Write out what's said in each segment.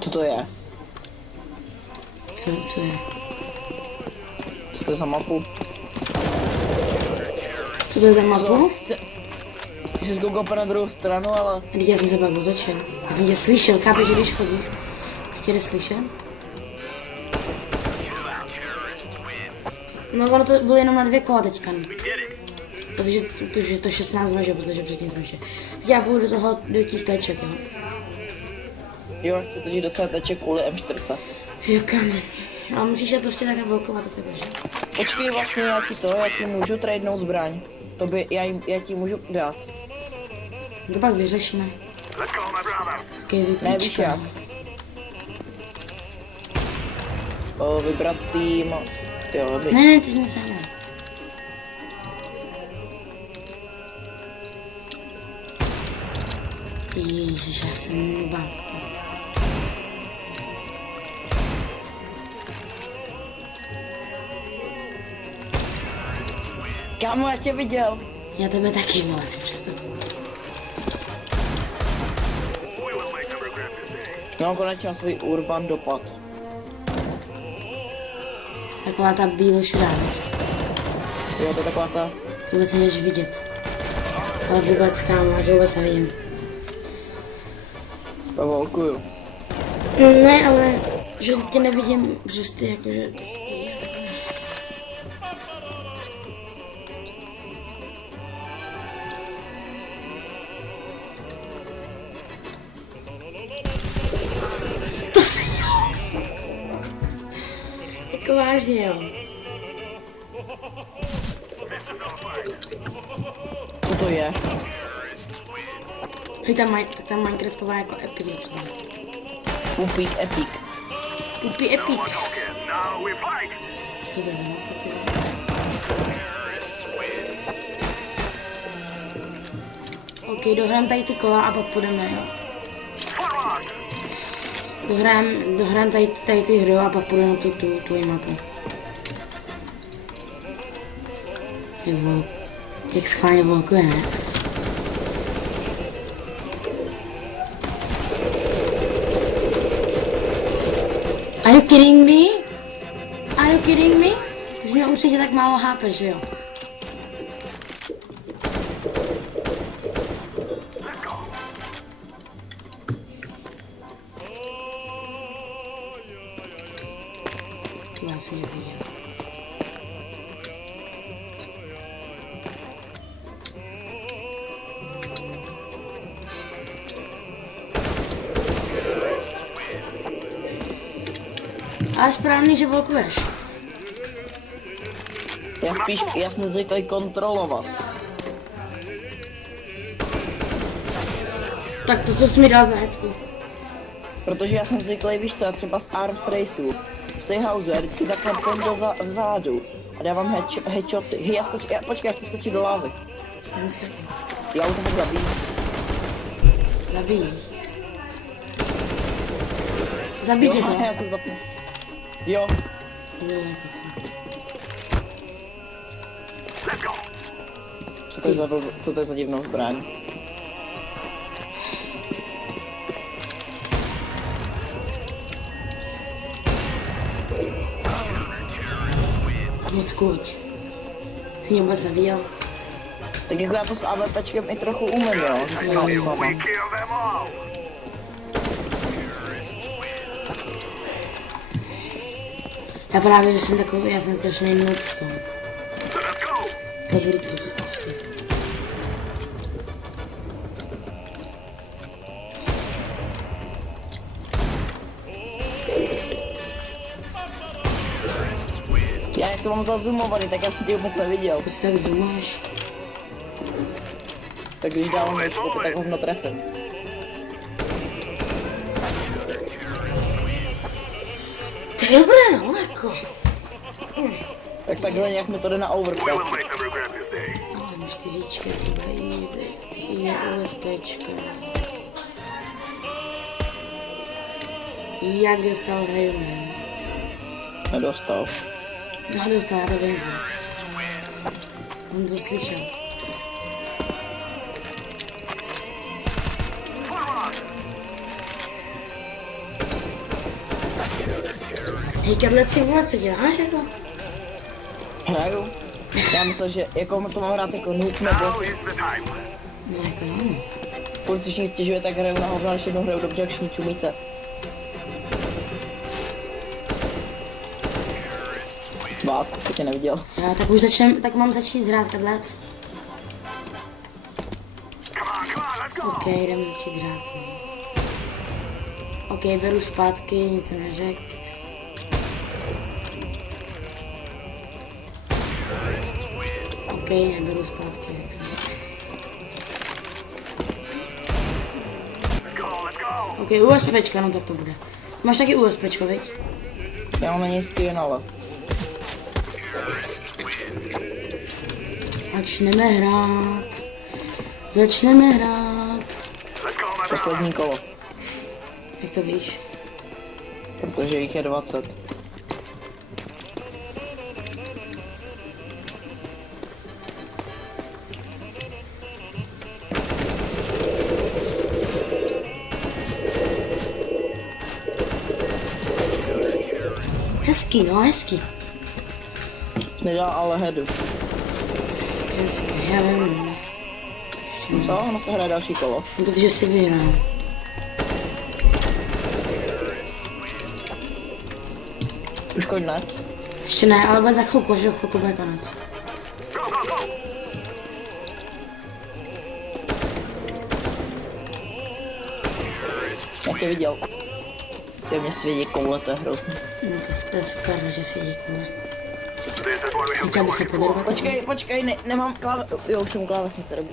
Co to je? Co je? Co to je za mapu? Co to je za mapu? Ty jsi koukal na druhou stranu, ale... Teď já jsem se pak otočil. Já jsem tě slyšel, chápeš, že když chodíš? Ty tě jdeš slyšet? No ono to bylo jenom na 2 kola teďka. Protože to 16 zmaže, protože předtím zmaže. Teď já půjdu do těch teček, jo? Jo, chci totiž do CTček kvůli M4. Jo, kámo. Ale musíš se prostě takhle blokovat a tebe, že? Počkej, vlastně já ti můžu tradenout zbraň. To by, já ti můžu dát. To pak vyřešíme. Okay, Ne, víš jak? Vybrat tým. Jo, Ne, ty nic ne. Ježiš, já jsem nubák, fakt. Kámo, já tě viděl. Já tebe taky, vole, si představ. No, konečně mám svůj urban dopad. Taková ta bílo-šedá, Jo, to je taková ta... to vůbec nejdeš vidět. Ale vůbec, kámo, já tě vůbec nevidím. Pavolkuju. Ne, ale že tě nevidím, že jsi jakože... To se jo. Jako vážně, jo. Co to je? Hej, ta Minecraftová jako epic docela. Pupík epic. Pupí epic. Co to je za mako, ty? Ok, dohrám tady ty kola a pak půjdeme, jo. Dohrám tady ty hry a pak půjdeme na tu tvoji mapu. Jak schválně volkuje, ne? Are you kidding me? Are you kidding me? Ty jsi měl určitě tak málo HP, že jo? Tu já jsem neviděl. Ale správný, že blokuješ. Já jsem zvyklý kontrolovat. Tak to, co jsi mi dal za hetku. Protože já jsem zvyklý, víš co, já třeba z Arms Raceu, v Seyhouse, já vždycky zaklapím vzadu a dávám headshoty. Hej, počkej, já chci skočit do lávy. Já už to zabiju. Zabij. Zabij tě to. Já jsem zapnu. Jo. Jo, jako fakt. Co to je za divnou zbraň? Odkud? Jsi mě vůbec neviděl? Tak jako já to s AWPčkem i trochu umím, jo? Já právě, že jsem takový, já jsem strašný noob v tom. Nebudu prostě. Já jak to mám zazumovaný, tak já jsem tě vůbec neviděl. Proč tak zoomáš? Tak když dávám headshot, tak hovno trefím. To je dobré, no, jako. Tak takhle nějak mi to jde na overpass. Mám 4, třeba je USBčka. Jak dostal heju, ne? Nedostal. No, dostal, já to vím. On to slyšel. Hej, Kadleci, vole, co děláš jako? Hraju. Já myslel, že jako to mám hrát jako noob nebo No jako no. furt si všichni stěžuje, tak hraju na hovno, ale jednou hraju dobře, jak všichni čumíte. Bát, to tě neviděl. Já tak už tak mám začít hrát Kadlec. OK, jdeme začít hrát. OK, beru zpátky, nic jsem neřekl. OK, neberu zpátky, jak jsem řekl. OK, USPčka, no tak to bude. Máš taky USPčko, viď? Já mám ani skin, ale Začneme hrát. Začneme hrát. poslední kolo, Jak to víš? protože jich je 20. Hezký, no hezký. Jsi mi dal ale headu. Hezký, já vím. Co? Ono se hraje další kolo. No, protože si vyhrál. Už konec. Ještě ne, ale bude za chvilku, že chvilku bude konec. Já tě viděl. Ty mě svědí koule, to je hrozný. No, to je super, že si děkujeme. Chtěl by se podarovat. Počkej, nemám jo, už jsem u klávesnice dobu.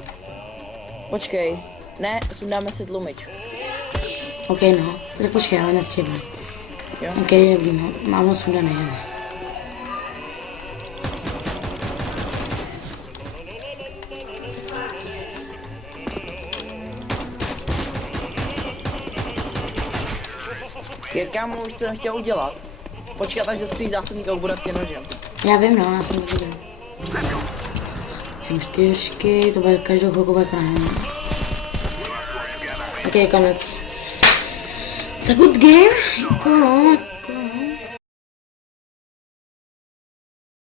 Počkej, ne, sundáme si tlumič. OK, no, tak počkej, ale nestěhuj. Jo. OK, dobrý, no, mám ho sundaný, jdeme. Kámo, už jsem chtěl udělat. Počkat, až dostříš zásobník a ubudat tě nožem. Já vím, no, já jsem to viděl. M4, to bude každou chvilku bude konec. OK, konec. Tak good game, jako no, jako no.